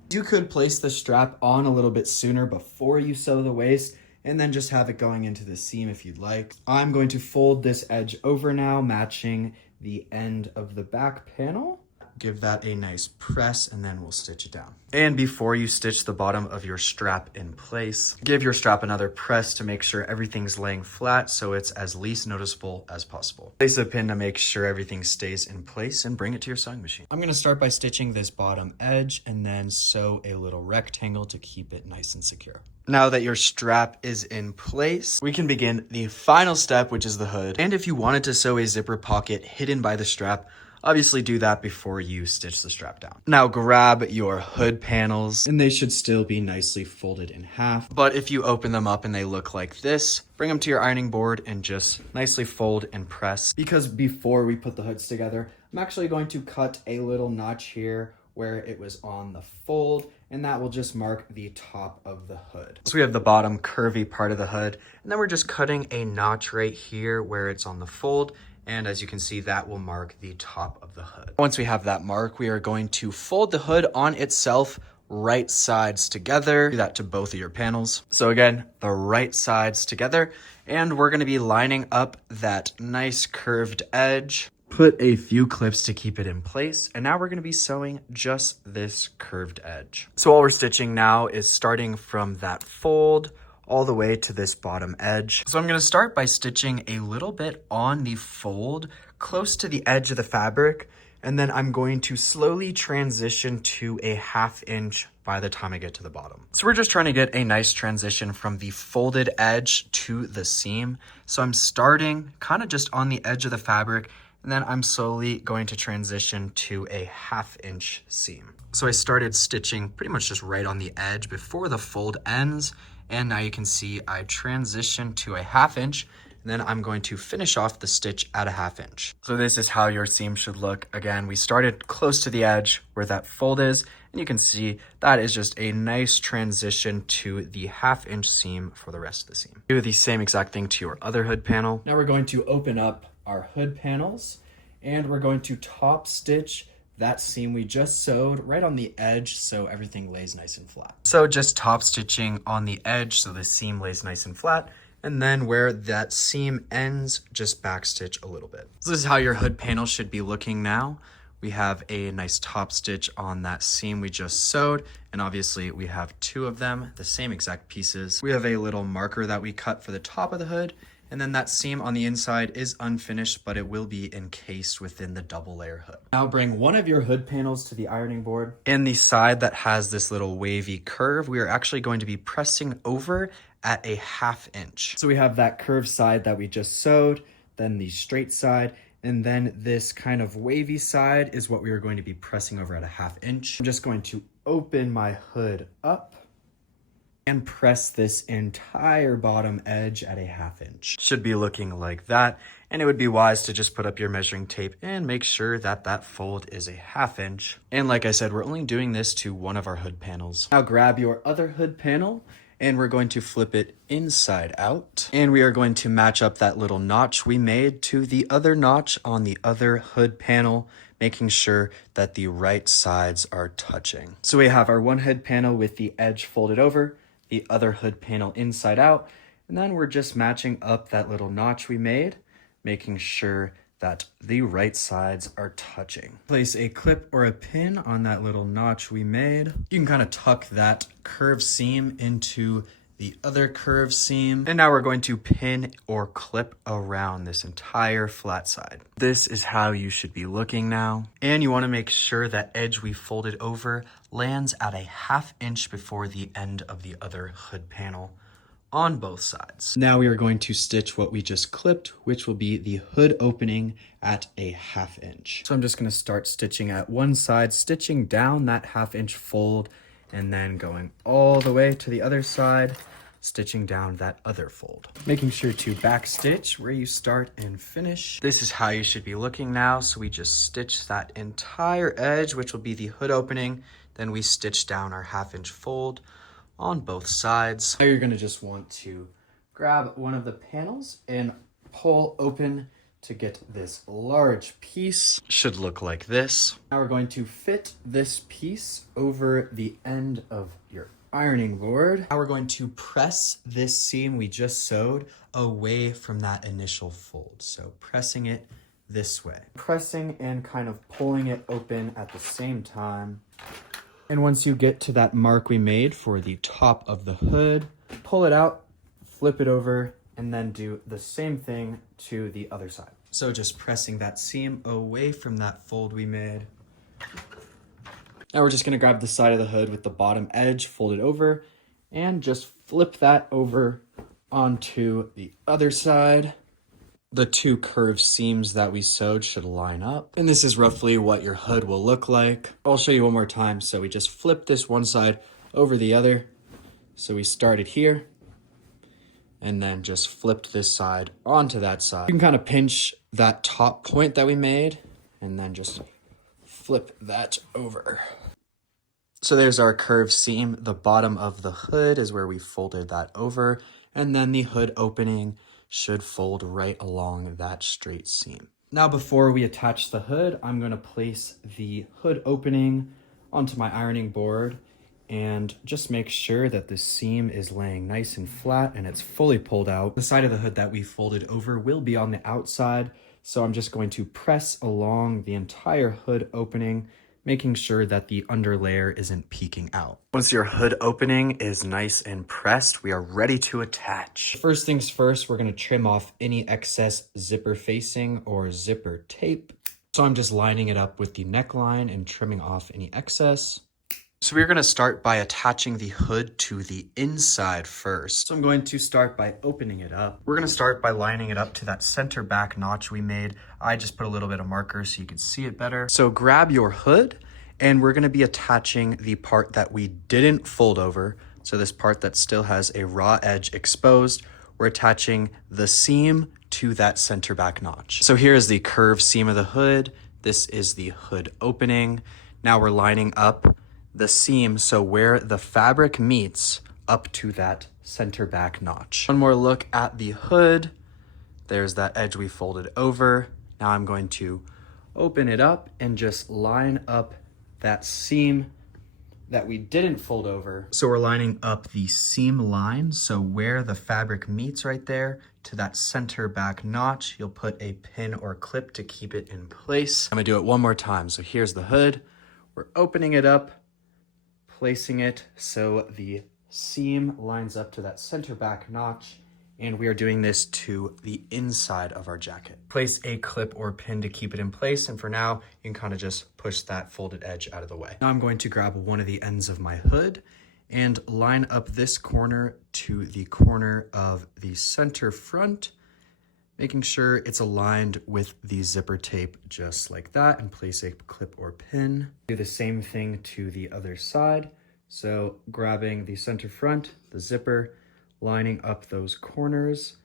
You could place the strap on a little bit sooner before you sew the waist, and then just have it going into the seam if you'd like. I'm going to fold this edge over now, matching the end of the back panel. give that a nice press, and then we'll stitch it down. And before you stitch the bottom of your strap in place, give your strap another press to make sure everything's laying flat so it's as least noticeable as possible. Place a pin to make sure everything stays in place and bring it to your sewing machine. I'm gonna start by stitching this bottom edge and then sew a little rectangle to keep it nice and secure. Now that your strap is in place, we can begin the final step, which is the hood. And if you wanted to sew a zipper pocket hidden by the strap, obviously do that before you stitch the strap down. Now grab your hood panels, and they should still be nicely folded in half. But if you open them up and they look like this, bring them to your ironing board and just nicely fold and press. Because before we put the hoods together, I'm actually going to cut a little notch here where it was on the fold, and that will just mark the top of the hood. So we have the bottom curvy part of the hood, and then we're just cutting a notch right here where it's on the fold, and as you can see, that will mark the top of the hood. Once we have that mark, we are going to fold the hood on itself, right sides together. Do that to both of your panels. So again, the right sides together, and we're gonna be lining up that nice curved edge. Put a few clips to keep it in place, and now we're going to be sewing just this curved edge. So all we're stitching now is starting from that fold all the way to this bottom edge. So I'm going to start by stitching a little bit on the fold close to the edge of the fabric, and then I'm going to slowly transition to a 1/2 inch by the time I get to the bottom. So we're just trying to get a nice transition from the folded edge to the seam. So I'm starting kind of just on the edge of the fabric, and then I'm slowly going to transition to a 1/2 inch seam. So I started stitching pretty much just right on the edge before the fold ends. And now you can see I transitioned to a 1/2 inch, and then I'm going to finish off the stitch at a 1/2 inch. So this is how your seam should look. Again, we started close to the edge where that fold is, and you can see that is just a nice transition to the 1/2 inch seam for the rest of the seam. Do the same exact thing to your other hood panel. Now we're going to open up our hood panels, and we're going to top stitch that seam we just sewed right on the edge so everything lays nice and flat. So just top stitching on the edge so the seam lays nice and flat, and then where that seam ends, just backstitch a little bit. So this is how your hood panel should be looking now. We have a nice top stitch on that seam we just sewed, and obviously we have 2 of them, the same exact pieces. We have a little marker that we cut for the top of the hood, and then that seam on the inside is unfinished, but it will be encased within the double layer hood. Now bring one of your hood panels to the ironing board. In the side that has this little wavy curve, we are actually going to be pressing over at a 1/2 inch. So we have that curved side that we just sewed, then the straight side, and then this kind of wavy side is what we are going to be pressing over at a 1/2 inch. I'm just going to open my hood up and press this entire bottom edge at a 1/2 inch. Should be looking like that, and it would be wise to just put up your measuring tape and make sure that that fold is a 1/2 inch. And like I said, we're only doing this to one of our hood panels. Now grab your other hood panel, and we're going to flip it inside out, and we are going to match up that little notch we made to the other notch on the other hood panel, making sure that the right sides are touching. So we have our one hood panel with the edge folded over, the other hood panel inside out, and then we're just matching up that little notch we made, making sure that the right sides are touching. Place a clip or a pin on that little notch we made. You can kind of tuck that curved seam into the other curved seam. And now we're going to pin or clip around this entire flat side. This is how you should be looking now. And you want to make sure that edge we folded over lands at a 1/2 inch before the end of the other hood panel on both sides. Now we are going to stitch what we just clipped, which will be the hood opening at a 1/2 inch. So I'm just going to start stitching at one side, stitching down that 1/2 inch fold, and then going all the way to the other side, stitching down that other fold. Making sure to back stitch where you start and finish. This is how you should be looking now. So we just stitch that entire edge, which will be the hood opening. Then we stitch down our 1/2 inch fold on both sides. Now you're gonna just want to grab one of the panels and pull open to get this large piece. Should look like this. Now we're going to fit this piece over the end of your ironing board. Now we're going to press this seam we just sewed away from that initial fold. So pressing it this way. Pressing and kind of pulling it open at the same time. And once you get to that mark we made for the top of the hood, pull it out, flip it over, and then do the same thing to the other side. So just pressing that seam away from that fold we made. Now we're just gonna grab the side of the hood with the bottom edge, fold it over, and just flip that over onto the other side. The two curved seams that we sewed should line up. And this is roughly what your hood will look like. I'll show you one more time. So we just flip this one side over the other. So we started here and then just flipped this side onto that side. You can kind of pinch that top point that we made and then just flip that over. So there's our curved seam. The bottom of the hood is where we folded that over, and then the hood opening should fold right along that straight seam. Now before we attach the hood, I'm going to place the hood opening onto my ironing board and just make sure that the seam is laying nice and flat and it's fully pulled out. The side of the hood that we folded over will be on the outside, so I'm just going to press along the entire hood opening, making sure that the underlayer isn't peeking out. Once your hood opening is nice and pressed, we are ready to attach. First things first, we're gonna trim off any excess zipper facing or zipper tape. So I'm just lining it up with the neckline and trimming off any excess. So we're gonna start by attaching the hood to the inside first. So I'm going to start by opening it up. We're gonna start by lining it up to that center back notch we made. I just put a little bit of marker so you can see it better. So grab your hood and we're gonna be attaching the part that we didn't fold over. So this part that still has a raw edge exposed, we're attaching the seam to that center back notch. So here is the curved seam of the hood. This is the hood opening. Now we're lining up the seam so where the fabric meets up to that center back notch. One more look at the hood. There's that edge we folded over. Now I'm going to open it up and just line up that seam that we didn't fold over. So we're lining up the seam line, so where the fabric meets right there to that center back notch, you'll put a pin or clip to keep it in place. I'm gonna do it one more time. So here's the hood. We're opening it up, placing it so the seam lines up to that center back notch, and we are doing this to the inside of our jacket. Place a clip or pin to keep it in place, and for now, you can kind of just push that folded edge out of the way. Now I'm going to grab one of the ends of my hood and line up this corner to the corner of the center front, making sure it's aligned with the zipper tape just like that, and place a clip or pin. Do the same thing to the other side. So grabbing the center front, the zipper, lining up those corners,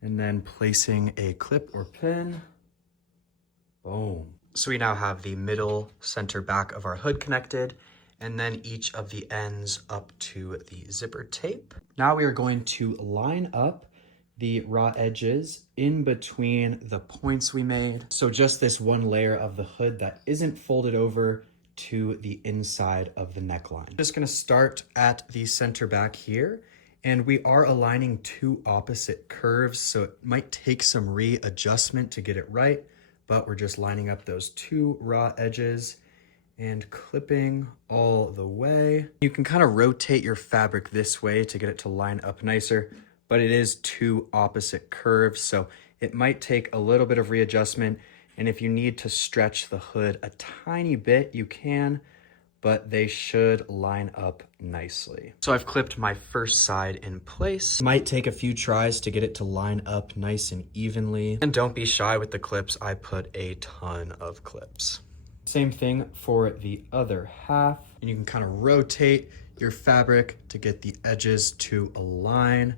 and then placing a clip or pin. Boom. So we now have the middle center back of our hood connected, and then each of the ends up to the zipper tape. Now we are going to line up the raw edges in between the points we made. So just this one layer of the hood that isn't folded over to the inside of the neckline. Just gonna start at the center back here, and we are aligning two opposite curves, so it might take some readjustment to get it right, but we're just lining up those two raw edges and clipping all the way. You can kind of rotate your fabric this way to get it to line up nicer, but it is two opposite curves, so it might take a little bit of readjustment. And if you need to stretch the hood a tiny bit, you can, but they should line up nicely. So I've clipped my first side in place. Might take a few tries to get it to line up nice and evenly. And don't be shy with the clips. I put a ton of clips. Same thing for the other half. And you can kind of rotate your fabric to get the edges to align.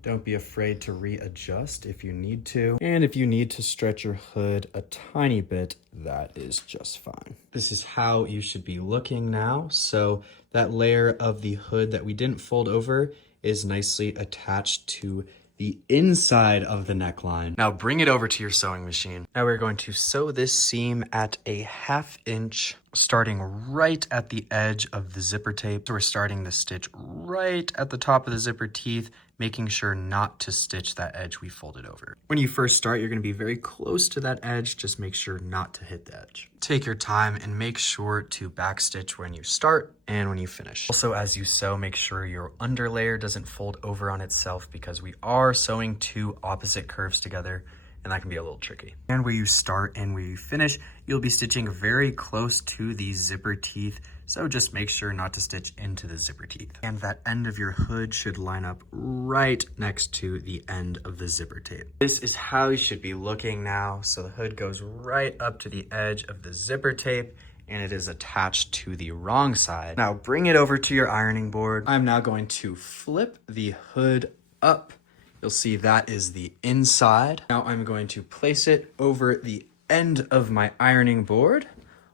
Don't be afraid to readjust if you need to. And if you need to stretch your hood a tiny bit, that is just fine. This is how you should be looking now. So that layer of the hood that we didn't fold over is nicely attached to the inside of the neckline. Now bring it over to your sewing machine. Now we're going to sew this seam at a 1/2 inch, starting right at the edge of the zipper tape. So we're starting the stitch right at the top of the zipper teeth, making sure not to stitch that edge we folded over. When you first start, you're gonna be very close to that edge. Just make sure not to hit the edge. Take your time and make sure to backstitch when you start and when you finish. Also, as you sew, make sure your underlayer doesn't fold over on itself because we are sewing two opposite curves together, and that can be a little tricky. And where you start and where you finish, you'll be stitching very close to the zipper teeth, so just make sure not to stitch into the zipper teeth. And that end of your hood should line up right next to the end of the zipper tape. This is how you should be looking now. So the hood goes right up to the edge of the zipper tape, and it is attached to the wrong side. Now bring it over to your ironing board. I'm now going to flip the hood up. You'll see that is the inside. Now I'm going to place it over the end of my ironing board,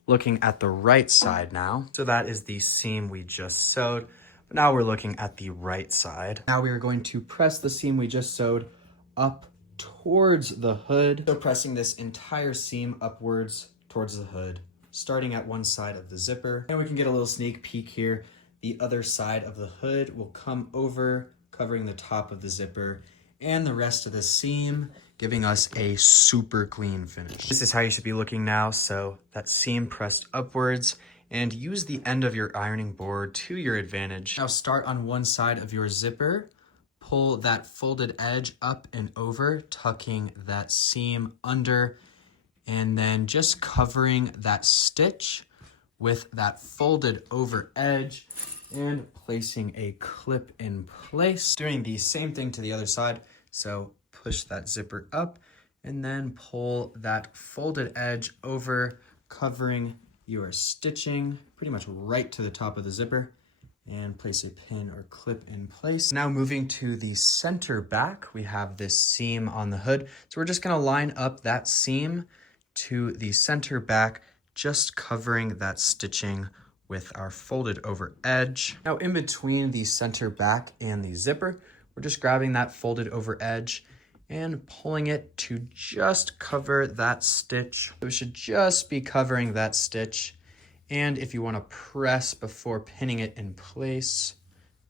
looking at the right side now. So that is the seam we just sewed, but now we're looking at the right side. Now we are going to press the seam we just sewed up towards the hood. So pressing this entire seam upwards towards the hood, starting at one side of the zipper. And we can get a little sneak peek here. The other side of the hood will come over, covering the top of the zipper and the rest of the seam, giving us a super clean finish. This is how you should be looking now. So that seam pressed upwards, and use the end of your ironing board to your advantage. Now start on one side of your zipper, pull that folded edge up and over, tucking that seam under, and then just covering that stitch with that folded over edge and placing a clip in place. Doing the same thing to the other side. So push that zipper up and then pull that folded edge over, covering your stitching pretty much right to the top of the zipper, and place a pin or clip in place. Now moving to the center back, we have this seam on the hood. So we're just gonna line up that seam to the center back, just covering that stitching with our folded over edge. Now in between the center back and the zipper, we're just grabbing that folded over edge and pulling it to just cover that stitch. So we should just be covering that stitch. And if you want to press before pinning it in place,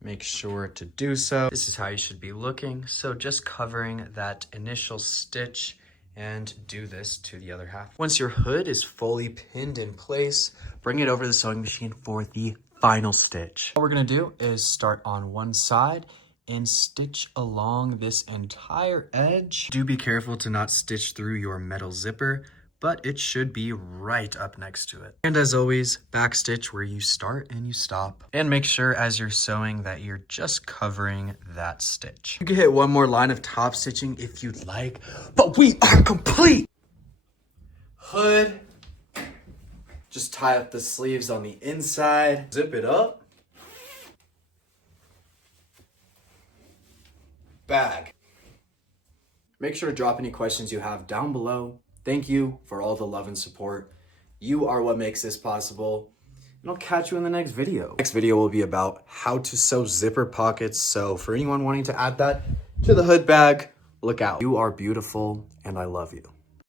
make sure to do so. This is how you should be looking. So just covering that initial stitch, and do this to the other half. Once your hood is fully pinned in place, bring it over to the sewing machine for the final stitch. What we're gonna do is start on one side and stitch along this entire edge. Do be careful to not stitch through your metal zipper, but it should be right up next to it. And as always, backstitch where you start and you stop. And make sure as you're sewing that you're just covering that stitch. You can hit one more line of top stitching if you'd like, but we are complete. Hood, just tie up the sleeves on the inside, zip it up. Bag. Make sure to drop any questions you have down below. Thank you for all the love and support. You are what makes this possible. And I'll catch you in the next video. Next video will be about how to sew zipper pockets. So for anyone wanting to add that to the hood bag, look out. You are beautiful and I love you.